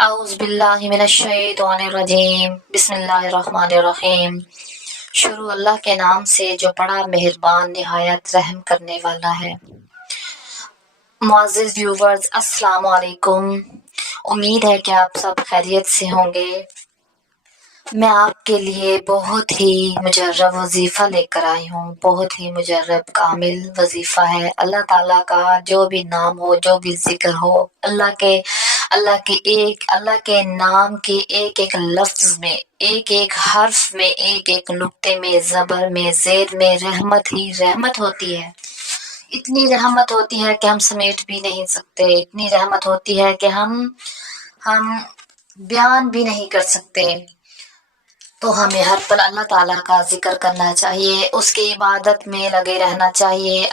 अऊज़ु बिल्लाहि मिनश्शैतानिर्रजीम बिस्मिल्लाहिर्रहमानिर्रहीम। शुरू अल्लाह के नाम से जो बड़ा मेहरबान निहायत रहम करने वाला है। मुअज़्ज़िज़ व्यूवर्स, अस्सलाम वालेकुम। उम्मीद है कि आप सब खैरियत से होंगे। मैं आपके लिए बहुत ही मुजर्रब वजीफ़ा लेकर आई हूँ। बहुत ही मुजर्रब कामिल वजीफ़ा है। अल्लाह ताला का जो भी नाम हो, जो भी जिक्र हो, अल्लाह के नाम के एक एक लफ्ज में, एक एक हर्फ में, एक एक नुक्ते में, जबर में, जेर में रहमत ही रहमत होती है। इतनी रहमत होती है कि हम समेट भी नहीं सकते। इतनी रहमत होती है कि हम बयान भी नहीं कर सकते। तो हमें हर पल अल्लाह ताला का जिक्र करना चाहिए, उसकी इबादत में लगे रहना चाहिए।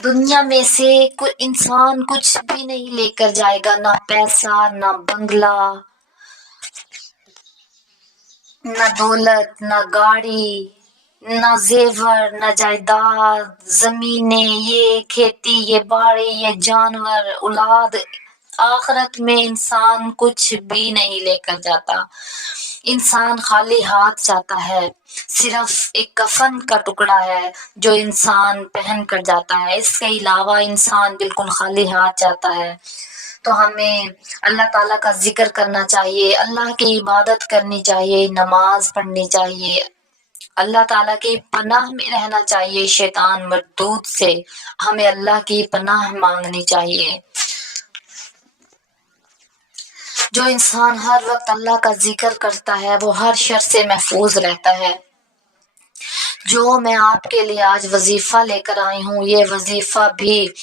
दुनिया में से कोई इंसान कुछ भी नहीं लेकर जाएगा, ना पैसा, ना बंगला, ना दौलत, ना गाड़ी, ना जेवर, ना जायदाद, जमीनें, ये खेती, ये बाड़ी, ये जानवर, औलाद। आखिरत में इंसान कुछ भी नहीं लेकर जाता। इंसान खाली हाथ जाता है। सिर्फ एक कफन का टुकड़ा है जो इंसान पहन कर जाता है। इसके अलावा इंसान बिल्कुल खाली हाथ जाता है। तो हमें अल्लाह ताला का जिक्र करना चाहिए, अल्लाह की इबादत करनी चाहिए, नमाज पढ़नी चाहिए, अल्लाह ताला की पनाह में रहना चाहिए। शैतान मरदूद से हमें अल्लाह की पनाह मांगनी चाहिए। जो इंसान हर वक्त अल्लाह का जिक्र करता है वो हर शर से महफूज रहता है। जो मैं आपके लिए आज वजीफा लेकर आई हूँ, ये वजीफा भी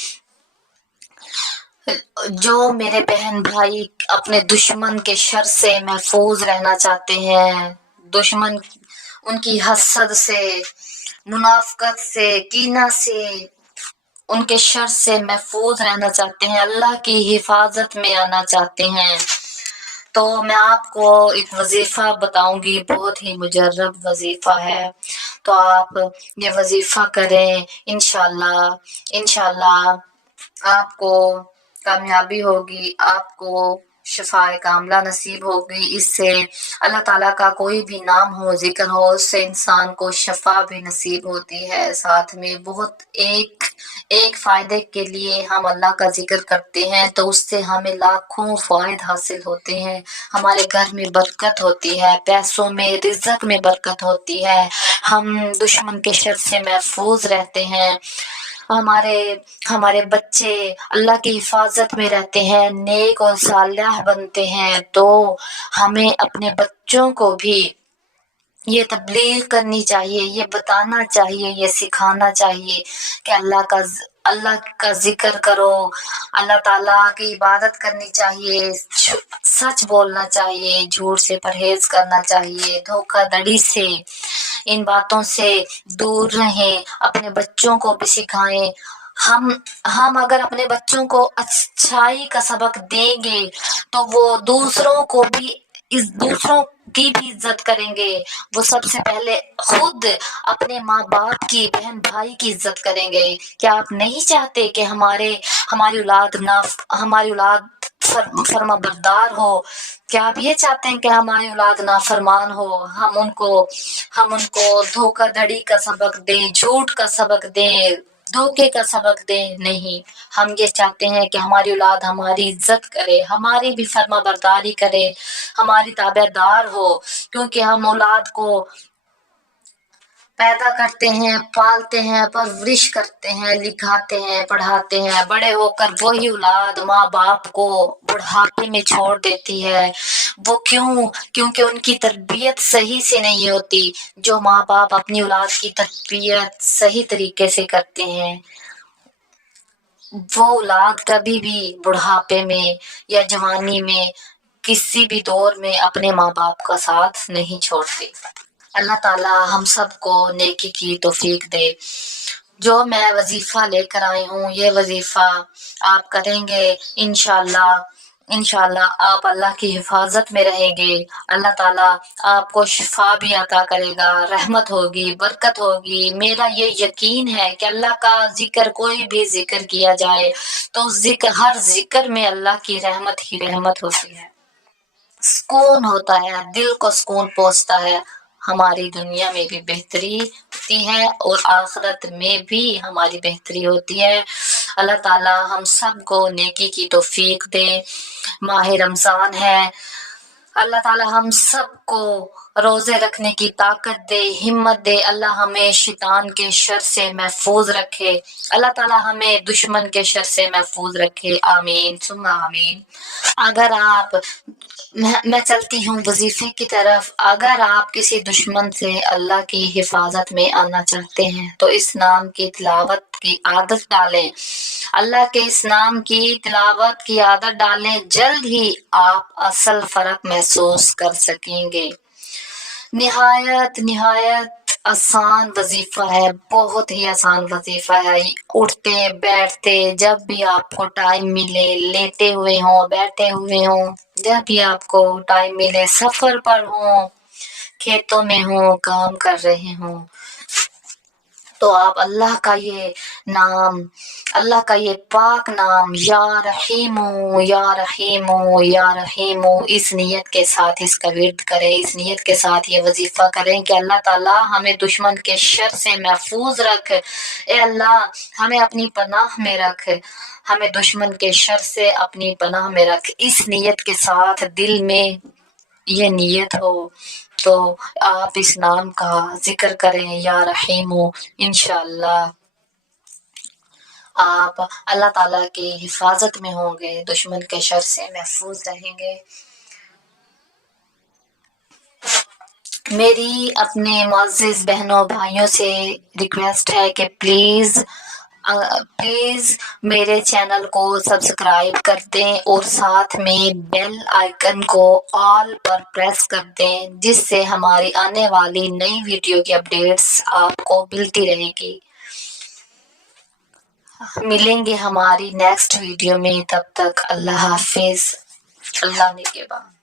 जो मेरे बहन भाई अपने दुश्मन के शर से महफूज रहना चाहते हैं, दुश्मन उनकी हसद से, मुनाफकत से, कीना से, उनके शर से महफूज रहना चाहते हैं, अल्लाह की हिफाजत में आना चाहते हैं, तो मैं आपको एक वजीफा बताऊंगी। बहुत ही मुजर्रब वजीफा है, तो आप ये वजीफा करें। इंशाल्लाह आपको कामयाबी होगी, आपको शफाए कामला नसीब होगी। इससे अल्लाह ताला का कोई भी नाम हो, जिक्र हो, उससे इंसान को शफा भी नसीब होती है। साथ में बहुत एक फायदे के लिए हम अल्लाह का जिक्र करते हैं तो उससे हमें लाखों फायदे हासिल होते हैं। हमारे घर में बरकत होती है, पैसों में, रिज़्क में बरकत होती है, हम दुश्मन के शर से महफूज रहते हैं, हमारे बच्चे अल्लाह की हिफाजत में रहते हैं, नेक और सालिह बनते हैं। तो हमें अपने बच्चों को भी ये तबलीग करनी चाहिए, ये बताना चाहिए, ये सिखाना चाहिए कि अल्लाह का जिक्र करो, अल्लाह ताला की इबादत करनी चाहिए, सच बोलना चाहिए, झूठ से परहेज करना चाहिए, धोखाधड़ी से, इन बातों से दूर रहें। अपने बच्चों को भी सिखाएं। हम अगर अपने बच्चों को अच्छाई का सबक देंगे तो वो दूसरों की भी इज्जत करेंगे। वो सबसे पहले खुद अपने माँ बाप की, बहन भाई की इज्जत करेंगे। क्या आप नहीं चाहते कि हमारी औलाद फर्मा बरदार हो? क्या आप ये चाहते हैं कि हमारी औलाद नाफरमान हो? हम उनको धोखाधड़ी का सबक दें, झूठ का सबक दें, धोखे का सबक दें? नहीं, हम ये चाहते हैं कि हमारी औलाद हमारी इज्जत करे, हमारी भी फर्मा बरदारी करे, हमारी ताबेदार हो। क्योंकि हम औलाद को पैदा करते हैं, पालते हैं, परवरिश करते हैं, लिखाते हैं, पढ़ाते हैं, बड़े होकर वही औलाद माँ बाप को बुढ़ापे में छोड़ देती है। वो क्यों? क्योंकि उनकी तरबियत सही से नहीं होती। जो माँ बाप अपनी औलाद की तरबियत सही तरीके से करते हैं, वो औलाद कभी भी बुढ़ापे में या जवानी में किसी भी दौर में अपने माँ बाप का साथ नहीं छोड़ते। अल्लाह ताला हम सबको नेकी की तौफीक दे। जो मैं वजीफा लेकर आई हूँ, ये वजीफा आप करेंगे इंशाल्लाह, انشاءاللہ آپ اللہ کی حفاظت میں رہیں گے، اللہ تعالیٰ آپ کو شفا بھی عطا کرے گا، رحمت ہوگی، برکت ہوگی۔ میرا یہ یقین ہے کہ اللہ کا ذکر کوئی بھی ذکر کیا جائے تو ہر ذکر میں اللہ کی رحمت ہی رحمت ہوتی ہے، سکون ہوتا ہے، دل کو سکون پہنچتا ہے، ہماری دنیا میں بھی بہتری ہوتی ہے اور آخرت میں بھی ہماری بہتری ہوتی ہے۔ اللہ تعالیٰ ہم سب کو نیکی کی توفیق دے۔ ماہ رمضان ہے، اللہ تعالیٰ ہم سب کو روزے رکھنے کی طاقت دے، ہمت دے، اللہ ہمیں شیطان کے شر سے محفوظ رکھے، اللہ تعالیٰ ہمیں دشمن کے شر سے محفوظ رکھے، آمین ثم آمین۔ اگر آپ میں چلتی ہوں وظیفے کی طرف، اگر آپ کسی دشمن سے اللہ کی حفاظت میں آنا چاہتے ہیں تو اس نام کی تلاوت کی عادت ڈالیں، اللہ کے اس نام کی تلاوت کی عادت ڈالیں، جلد ہی آپ اصل فرق محسوس کر سکیں گے۔ نہایت آسان وظیفہ ہے، بہت ہی آسان وظیفہ ہے، اٹھتے بیٹھتے جب بھی آپ کو ٹائم ملے، لیٹے ہوئے ہوں، بیٹھے ہوئے ہوں، جب بھی آپ کو ٹائم ملے، سفر پر ہوں، کھیتوں میں ہوں، کام کر رہے ہوں، تو آپ اللہ کا یہ نام، اللہ کا یہ پاک نام یا رحیمو یا رحیمو یا رحیمو اس نیت کے ساتھ اس کا ورد کریں، اس نیت کے ساتھ یہ وظیفہ کریں کہ اللہ تعالیٰ ہمیں دشمن کے شر سے محفوظ رکھ، اے اللہ ہمیں اپنی پناہ میں رکھ، ہمیں دشمن کے شر سے اپنی پناہ میں رکھ۔ اس نیت کے ساتھ دل میں یہ نیت ہو تو آپ اس نام کا ذکر کریں یا رحیمو، انشاءاللہ آپ اللہ تعالیٰ کی حفاظت میں ہوں گے، دشمن کے شر سے محفوظ رہیں گے۔ میری اپنے معزز بہنوں بھائیوں سے ریکویسٹ ہے کہ پلیز میرے چینل کو سبسکرائب کر دیں اور ساتھ میں بیل آئیکن کو آل پر پریس کر دیں، جس سے ہماری آنے والی نئی ویڈیو کی اپڈیٹس آپ کو ملتی رہے گی۔ ملیں گے ہماری نیکسٹ ویڈیو میں، تب تک اللہ حافظ، اللہ نے کے بعد۔